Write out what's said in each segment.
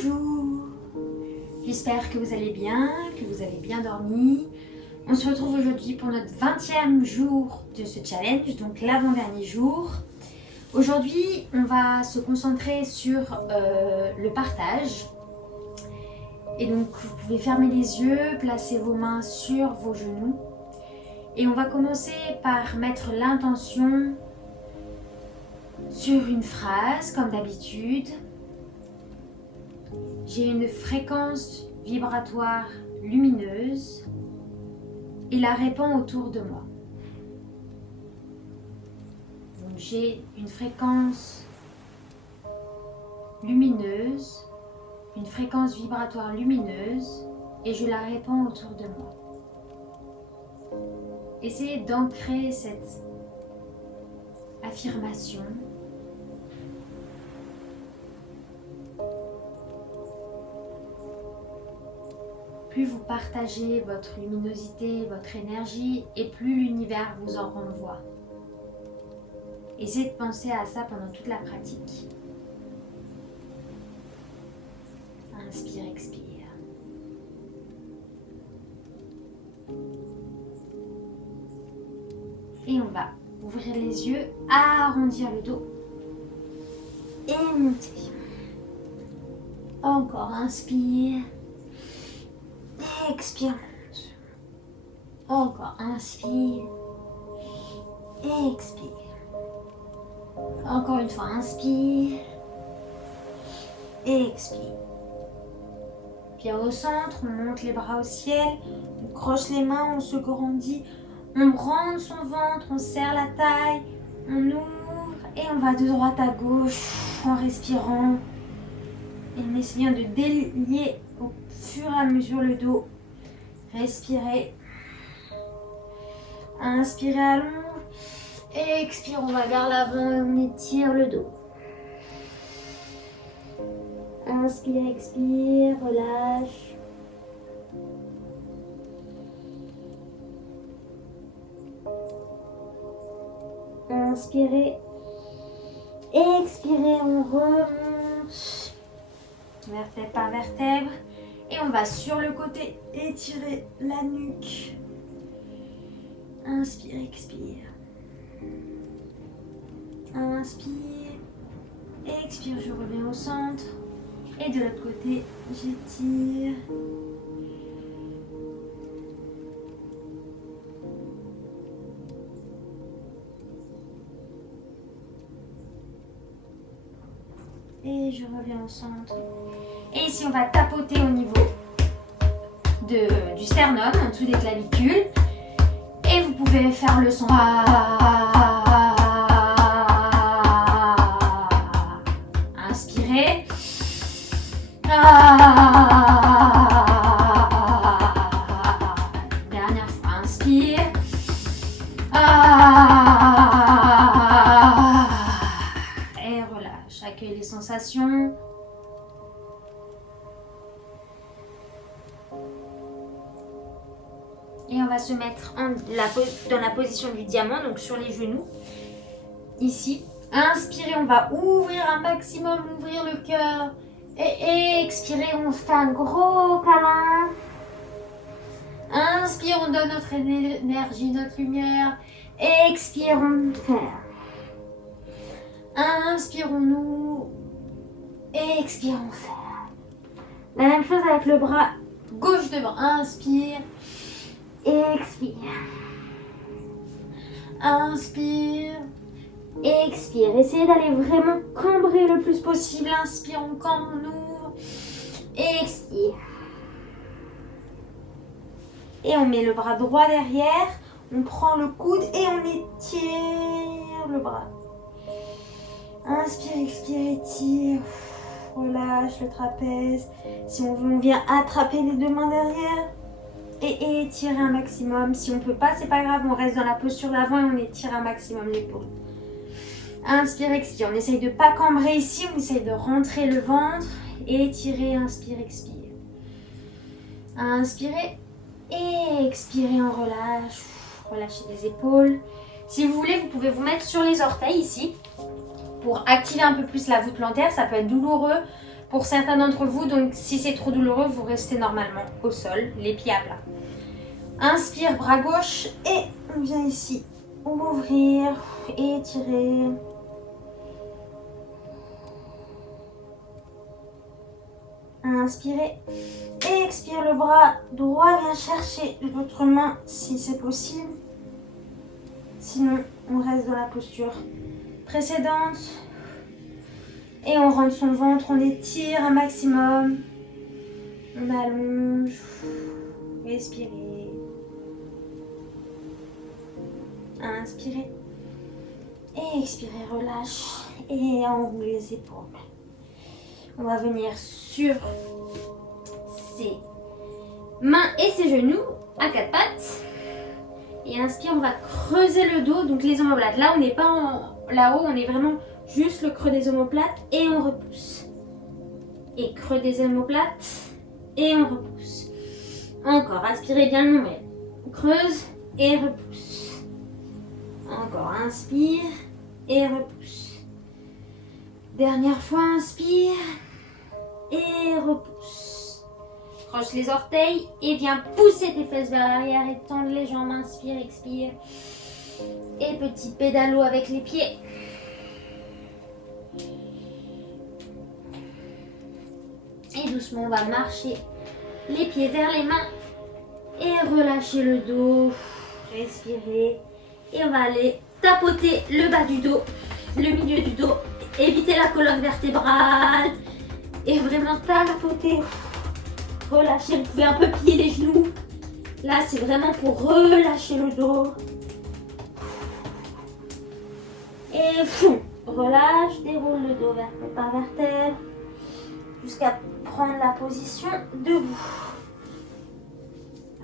Bonjour, j'espère que vous allez bien, que vous avez bien dormi. On se retrouve aujourd'hui pour notre 20e jour de ce challenge, donc l'avant-dernier jour. Aujourd'hui, on va se concentrer sur le partage. Et donc, vous pouvez fermer les yeux, placer vos mains sur vos genoux. Et on va commencer par mettre l'intention sur une phrase, comme d'habitude. J'ai une fréquence vibratoire lumineuse et la répand autour de moi. Donc j'ai une fréquence lumineuse, une fréquence vibratoire lumineuse et je la répands autour de moi. Essayez d'ancrer cette affirmation. Plus vous partagez votre luminosité, votre énergie, et plus l'univers vous en renvoie. Essayez de penser à ça pendant toute la pratique. Inspire, expire. Et on va ouvrir les yeux, arrondir le dos et monter. Encore, inspire. Expire. Encore, inspire. Expire. Encore une fois, inspire. Expire. Puis au centre, on monte les bras au ciel, on croche les mains, on se grandit, on rentre son ventre, on serre la taille, on ouvre et on va de droite à gauche en respirant et en essayant de délier au fur et à mesure le dos. Respirez. Inspirez, allonge. Expire, on va vers l'avant et on étire le dos. Inspire, expire, relâche. Inspirez. Expirez, on remonte. Vertèbre par vertèbre. Et on va sur le côté étirer la nuque. Inspire, expire. Inspire. Expire, je reviens au centre. Et de l'autre côté, j'étire. Et je reviens au centre. Et ici, on va tapoter au niveau du sternum, en dessous des clavicules. Et vous pouvez faire le son. Inspirez. Dernière fois, inspire. Et relâche. Accueille les sensations. Et on va se mettre dans la position du diamant, donc sur les genoux. Ici. Inspirez, on va ouvrir un maximum, ouvrir le cœur. Et expirez, on fait un gros câlin. Inspire, on donne notre énergie, notre lumière. Expire, on ferme. Inspire, on ouvre. Expire, on ferme. La même chose avec le bras gauche devant. Inspire. Expire. Inspire. Expire. Essayez d'aller vraiment cambrer le plus possible. Inspire, on cambre, on ouvre. Expire. Et on met le bras droit derrière. On prend le coude et on étire le bras. Inspire, expire, étire. Relâche le trapèze. Si on veut, on vient attraper les deux mains derrière. Et étirer un maximum. Si on ne peut pas, c'est pas grave, on reste dans la posture d'avant et on étire un maximum l'épaule. Inspire, expire. On essaye de ne pas cambrer ici, on essaye de rentrer le ventre. Étirer, inspire, expire. Inspirez et expirez, on relâche. Relâchez les épaules. Si vous voulez, vous pouvez vous mettre sur les orteils ici pour activer un peu plus la voûte plantaire. Ça peut être douloureux pour certains d'entre vous. Donc si c'est trop douloureux, vous restez normalement au sol, les pieds à plat. Inspire, bras gauche et on vient ici ouvrir, étirer. Inspirez. Expire, le bras droit vient chercher votre main si c'est possible. Sinon, on reste dans la posture précédente. Et on rentre son ventre, on étire un maximum. On allonge. Expirez. Inspirez. Et expirez, relâche. Et enroule les épaules. On va venir sur ses mains et ses genoux à quatre pattes. Et inspire, on va creuser le dos, donc les omoplates. Là, on n'est pas là-haut, on est vraiment juste le creux des omoplates et on repousse. Et creux des omoplates et on repousse. Encore, inspirez bien le nombril. Creuse et repousse. Encore, inspire et repousse. Dernière fois, inspire et repousse. Croche les orteils et viens pousser tes fesses vers l'arrière et tendre les jambes. Inspire, expire. Et petit pédalo avec les pieds. Et doucement, on va marcher les pieds vers les mains et relâcher le dos. Respirez. Et on va aller tapoter le bas du dos, le milieu du dos. Éviter la colonne vertébrale. Et vraiment tapoter. Relâchez, vous pouvez un peu plier les genoux. Là, c'est vraiment pour relâcher le dos. Et fou, relâche, déroule le dos vertèbre par vertèbre. Jusqu'à prendre la position debout.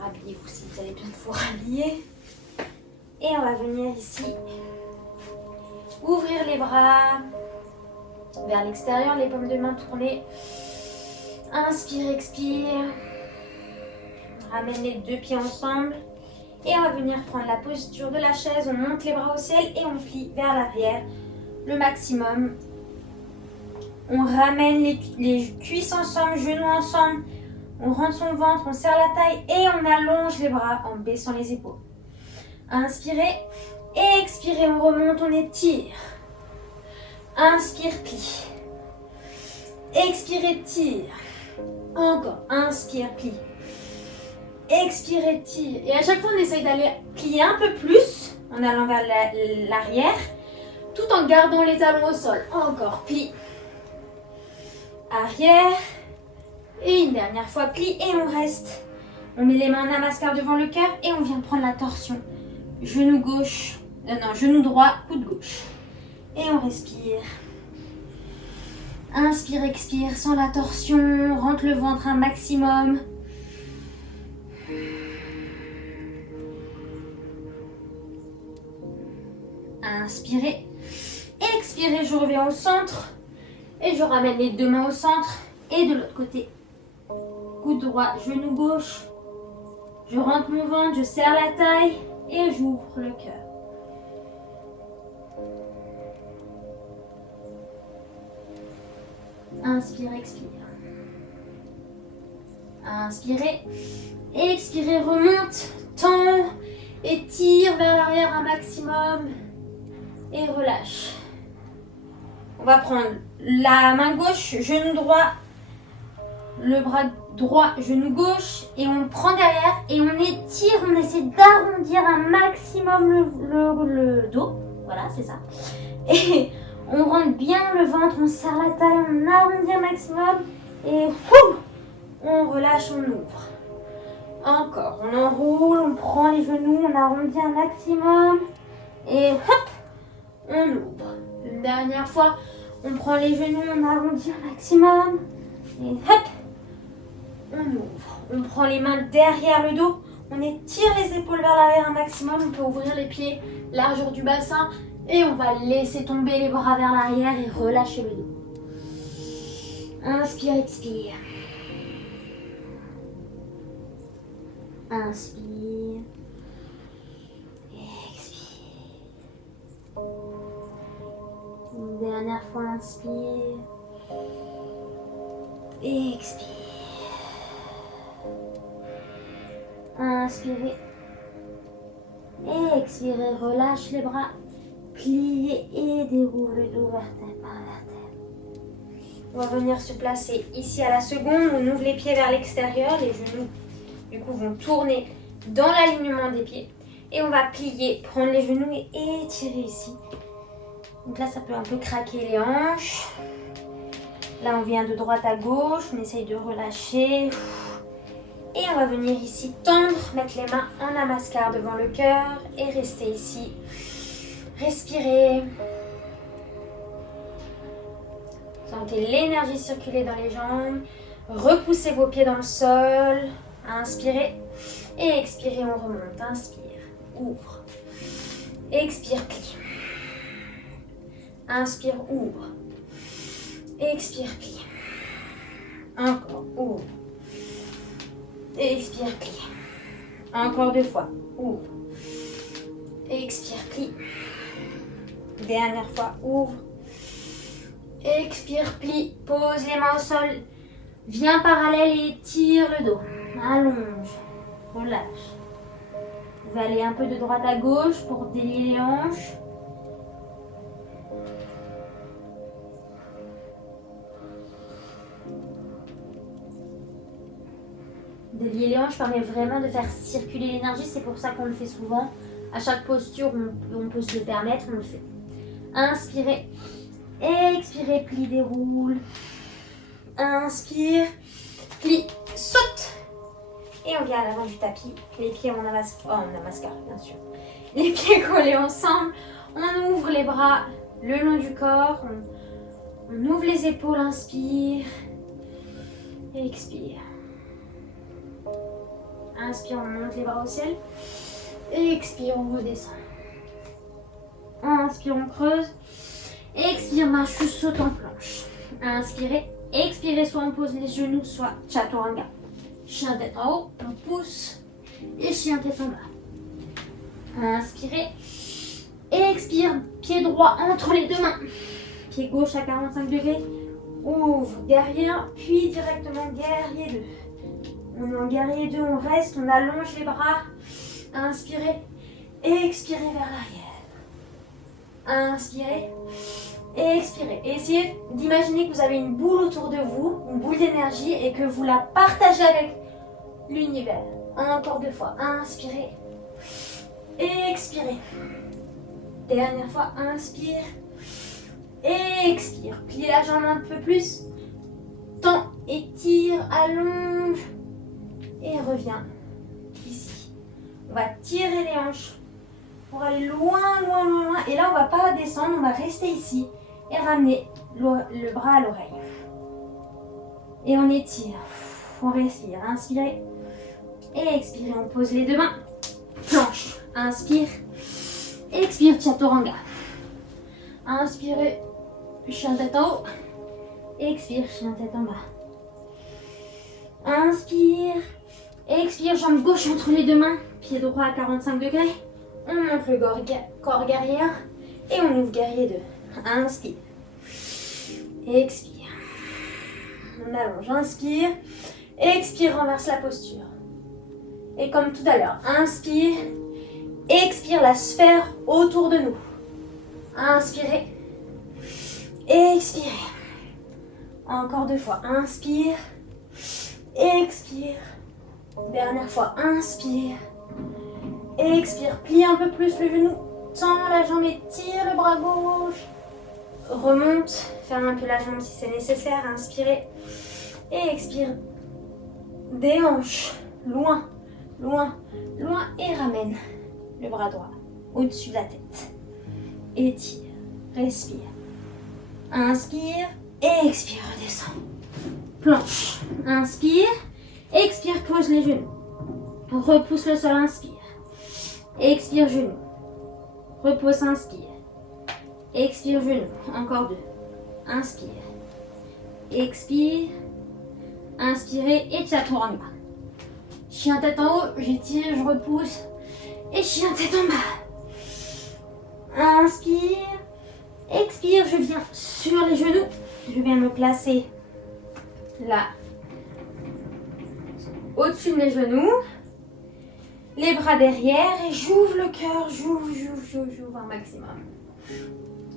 Rhabillez-vous si vous allez bien vous rhabiller. Et on va venir ici. Ouvrir les bras vers l'extérieur, les paumes de main tournées. Inspire, expire. Ramène les deux pieds ensemble. Et on va venir prendre la posture de la chaise. On monte les bras au ciel et on plie vers l'arrière le maximum. On ramène les cuisses ensemble, genoux ensemble. On rentre son ventre, on serre la taille et on allonge les bras en baissant les épaules. Inspirez. Expirez, on remonte, on étire. Inspire, plie. Expirez, tire. Encore, inspire, plie. Expirez, tire. Et à chaque fois, on essaye d'aller plier un peu plus en allant vers l'arrière, tout en gardant les talons au sol. Encore, plie. Arrière. Et une dernière fois, plie et on reste. On met les mains en namaskar devant le cœur et on vient prendre la torsion. Genou gauche, genou droit, coude gauche. Et on respire. Inspire, expire, sans la torsion. Rentre le ventre un maximum. Inspirez. Expirez, je reviens au centre. Et je ramène les deux mains au centre. Et de l'autre côté. Coude droit, genou gauche. Je rentre mon ventre, je serre la taille. Et j'ouvre le cœur. Inspire, expire. Inspirez. Expirez, remonte, tend, étire vers l'arrière un maximum. Et relâche. On va prendre la main gauche, genou droit, le bras droit, genou gauche. Et on prend derrière et on étire, on essaie d'arrondir un maximum le dos. Voilà, c'est ça. Et on rentre bien le ventre, on serre la taille, on arrondit un maximum. Et on relâche, on ouvre. Encore, on enroule, on prend les genoux, on arrondit un maximum. Et hop, on ouvre. Une dernière fois, on prend les genoux, on arrondit un maximum. Et hop, on ouvre. On prend les mains derrière le dos. On étire les épaules vers l'arrière un maximum. On peut ouvrir les pieds, largeur du bassin. Et on va laisser tomber les bras vers l'arrière et relâcher le dos. Inspire, expire. Inspire. Expire. Une dernière fois, inspire. Expire. Inspirez. Expirez, relâche les bras. Pliez et déroule le dos vertèbre par vertèbre. On va venir se placer ici à la seconde. On ouvre les pieds vers l'extérieur. Les genoux, du coup, vont tourner dans l'alignement des pieds. Et on va plier, prendre les genoux et étirer ici. Donc là, ça peut un peu craquer les hanches. Là, on vient de droite à gauche. On essaye de relâcher. Et on va venir ici tendre, mettre les mains en namaskar devant le cœur et rester ici. Respirez. Sentez l'énergie circuler dans les jambes. Repoussez vos pieds dans le sol. Inspirez. Et expirez, on remonte. Inspire. Ouvre. Expire, plie. Inspire, ouvre. Expire, plie. Encore, ouvre. Expire, plie. Encore 2 fois. Ouvre. Expire, plie. Dernière fois, ouvre. Expire, plie. Pose les mains au sol. Viens parallèle et tire le dos. Allonge. Relâche. Vous pouvez aller un peu de droite à gauche pour délier les hanches. Délier les hanches permet vraiment de faire circuler l'énergie. C'est pour ça qu'on le fait souvent. À chaque posture, on peut se le permettre, on le fait. Inspirez. Expirez, plie, déroule. Inspire. Plie, saute. Et on vient à l'avant du tapis. Les pieds en namaskar, bien sûr. Les pieds collés ensemble. On ouvre les bras le long du corps. On ouvre les épaules, inspire. Expire. Inspire, on monte les bras au ciel. Expire, on redescend. Inspire, on creuse. Expire, marche ou saute en planche. Inspirez. Expirez, soit on pose les genoux, soit chaturanga. Chien tête en haut, on pousse. Et chien tête en bas. Inspirez. Expire, pied droit entre les 2 mains. Pied gauche à 45 degrés. Ouvre, guerrier 1, puis directement guerrier 2. On est en guerrier 2, on reste, on allonge les bras. Inspirez. Expirez vers l'arrière. Inspirez. Expirez. Et essayez d'imaginer que vous avez une boule autour de vous, une boule d'énergie, et que vous la partagez avec l'univers. Encore 2 fois. Inspirez. Expirez. Dernière fois. Inspire. Expire. Pliez la jambe un peu plus. Tends, étire, allonge. Et reviens ici. On va tirer les hanches pour aller loin, loin, loin, loin. Et là, on ne va pas descendre, on va rester ici et ramener le bras à l'oreille. Et on étire. On respire. Inspirez. Et expirez. On pose les 2 mains. Planche. Inspire. Expire. Chaturanga. Inspirez. Chien tête en haut. Expire. Chien tête en bas. Inspire. Expire, jambe gauche entre les 2 mains, pied droit à 45 degrés. On monte le corps guerrier 1 et on ouvre guerrier 2. Inspire. Expire. On allonge, inspire. Expire, renverse la posture. Et comme tout à l'heure, inspire. Expire la sphère autour de nous. Inspirez. Expirez. Encore 2 fois. Inspire. Expire. Dernière fois, inspire. Expire, plie un peu plus le genou. Tends la jambe et tire le bras gauche. Remonte, ferme un peu la jambe si c'est nécessaire. Inspirez. Et expire. Des hanches. Loin, loin, loin. Et ramène le bras droit au-dessus de la tête. Étire. Respire. Inspire. Et expire, redescend. Planche. Inspire. Expire, pose les genoux. Repousse le sol, inspire. Expire, genoux. Repose, inspire. Expire, genoux. Encore 2. Inspire. Expire. Inspirez et chaturanga. Chien tête en haut, j'étire, je repousse. Et chien tête en bas. Inspire. Expire, je viens sur les genoux. Je viens me placer là, au-dessus de mes genoux. Les bras derrière et j'ouvre le cœur, j'ouvre un maximum.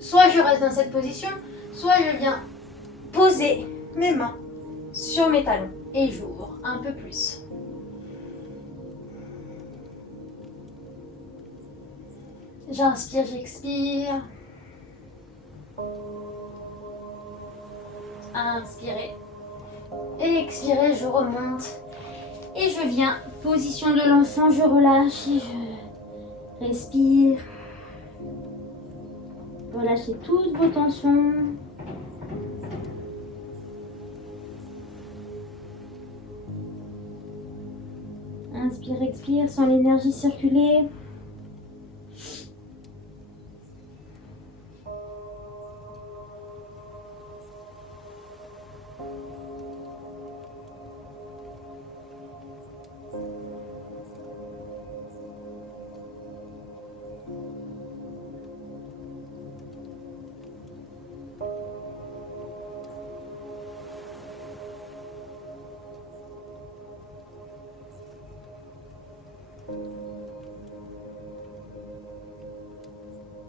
Soit je reste dans cette position, soit je viens poser mes mains sur mes talons et j'ouvre un peu plus. J'inspire, j'expire. Inspirez. Expirez, je remonte. Et je viens, position de l'enfant, je relâche et je respire. Relâchez toutes vos tensions. Inspire, expire, sans l'énergie circuler.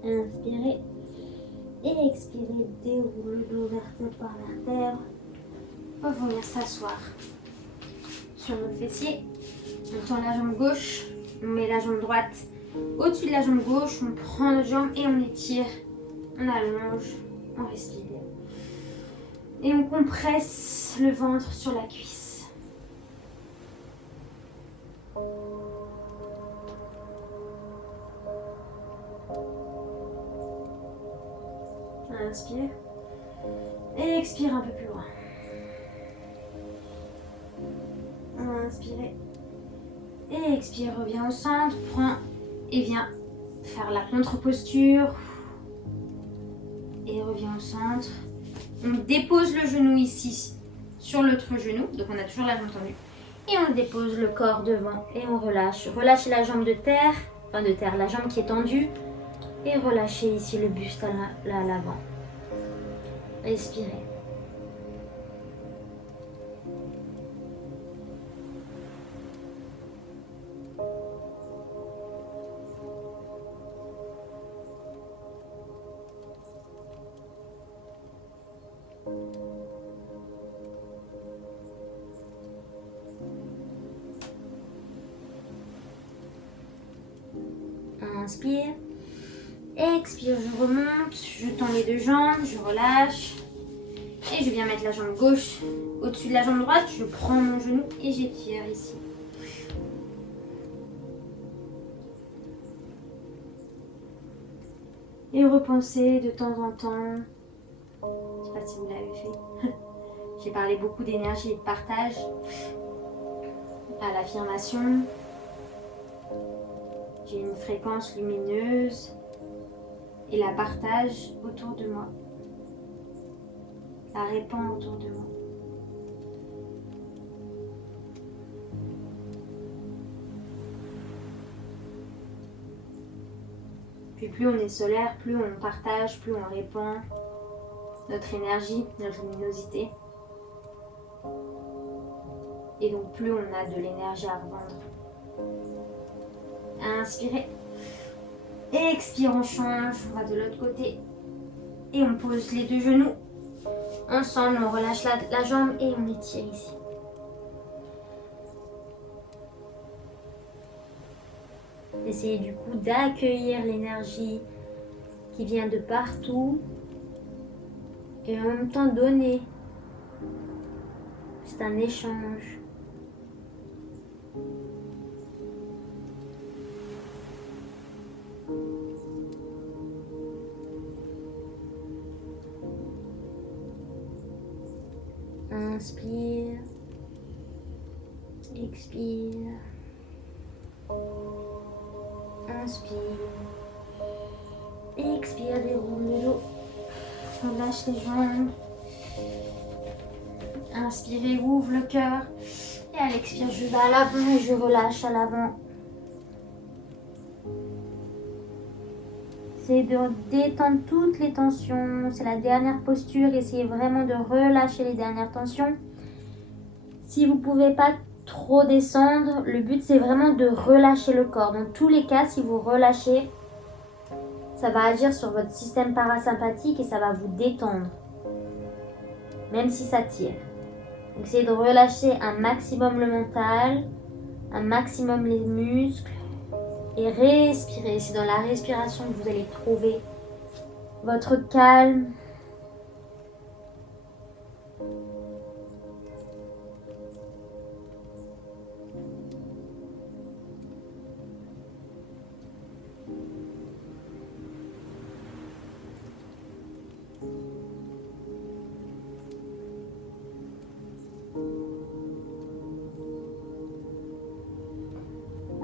Inspirez et expirez, déroule le dos vertèbre par vertèbre. On va venir s'asseoir sur notre fessier. On tend la jambe gauche, on met la jambe droite au-dessus de la jambe gauche, on prend notre jambe et on étire, on allonge, on respire. Et on compresse le ventre sur la cuisse. Inspire et expire un peu plus loin. Inspirez et expire, reviens au centre, prends et viens faire la contre-posture et reviens au centre. On dépose le genou ici sur l'autre genou, donc on a toujours la jambe tendue et on dépose le corps devant et on relâche. Relâchez la jambe de terre, la jambe qui est tendue et relâchez ici le buste à l'avant. Respirez. Inspire. Expire, je remonte, je tends les deux jambes, je relâche. Et je viens mettre la jambe gauche au-dessus de la jambe droite. Je prends mon genou et j'étire ici. Et repensez de temps en temps. Je ne sais pas si vous l'avez fait. J'ai parlé beaucoup d'énergie et de partage. À l'affirmation. J'ai une fréquence lumineuse. Et la partage autour de moi. La répand autour de moi. Puis plus on est solaire, plus on partage, plus on répand notre énergie, notre luminosité. Et donc plus on a de l'énergie à revendre. Inspirez. Expire, on change, on va de l'autre côté. Et on pose les deux genoux. Ensemble, on relâche la jambe et on étire ici. Essayez du coup d'accueillir l'énergie qui vient de partout et en même temps donner. C'est un échange. Inspire, expire, inspire, expire, déroule le dos, relâche les jambes, inspirez, ouvre le cœur et à l'expire je vais à l'avant et je relâche à l'avant. Essayez de détendre toutes les tensions. C'est la dernière posture. Essayez vraiment de relâcher les dernières tensions. Si vous ne pouvez pas trop descendre, le but c'est vraiment de relâcher le corps. Dans tous les cas, si vous relâchez, ça va agir sur votre système parasympathique et ça va vous détendre, même si ça tire. Donc essayez de relâcher un maximum le mental, un maximum les muscles et respirez. C'est dans la respiration que vous allez trouver votre calme.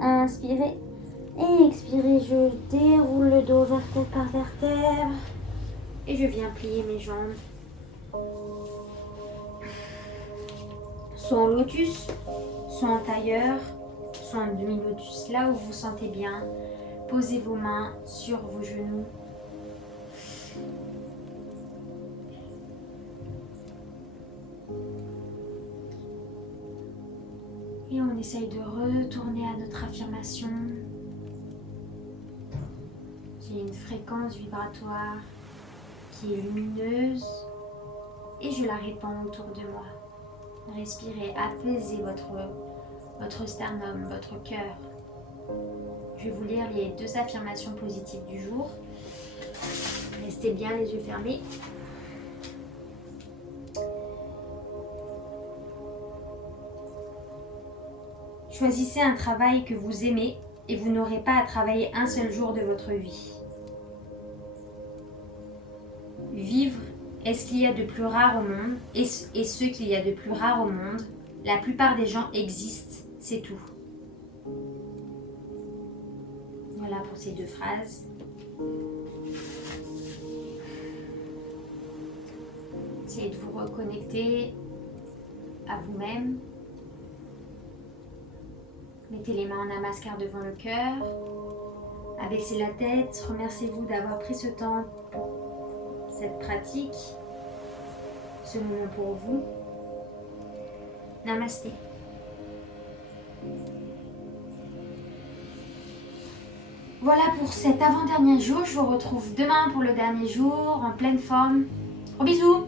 Inspirez et expirez. Je déroule le dos vertèbre par vertèbre et je viens plier mes jambes. Soit en lotus, soit en tailleur, soit en demi-lotus, là où vous sentez bien. Posez vos mains sur vos genoux. Et on essaye de retourner à notre affirmation. J'ai une fréquence vibratoire qui est lumineuse et je la répands autour de moi. Respirez, apaisez votre sternum, votre cœur. Je vais vous lire les 2 affirmations positives du jour. Restez bien les yeux fermés. Choisissez un travail que vous aimez et vous n'aurez pas à travailler un seul jour de votre vie. Vivre est ce qu'il y a de plus rare au monde et ce qu'il y a de plus rare au monde. La plupart des gens existent, c'est tout. Voilà pour ces 2 phrases. Essayez de vous reconnecter à vous-même. Mettez les mains en namaskar devant le cœur. Abaissez la tête. Remerciez-vous d'avoir pris ce temps pour cette pratique, ce moment pour vous. Namasté. Voilà pour cet avant-dernier jour. Je vous retrouve demain pour le dernier jour en pleine forme. Gros bisous!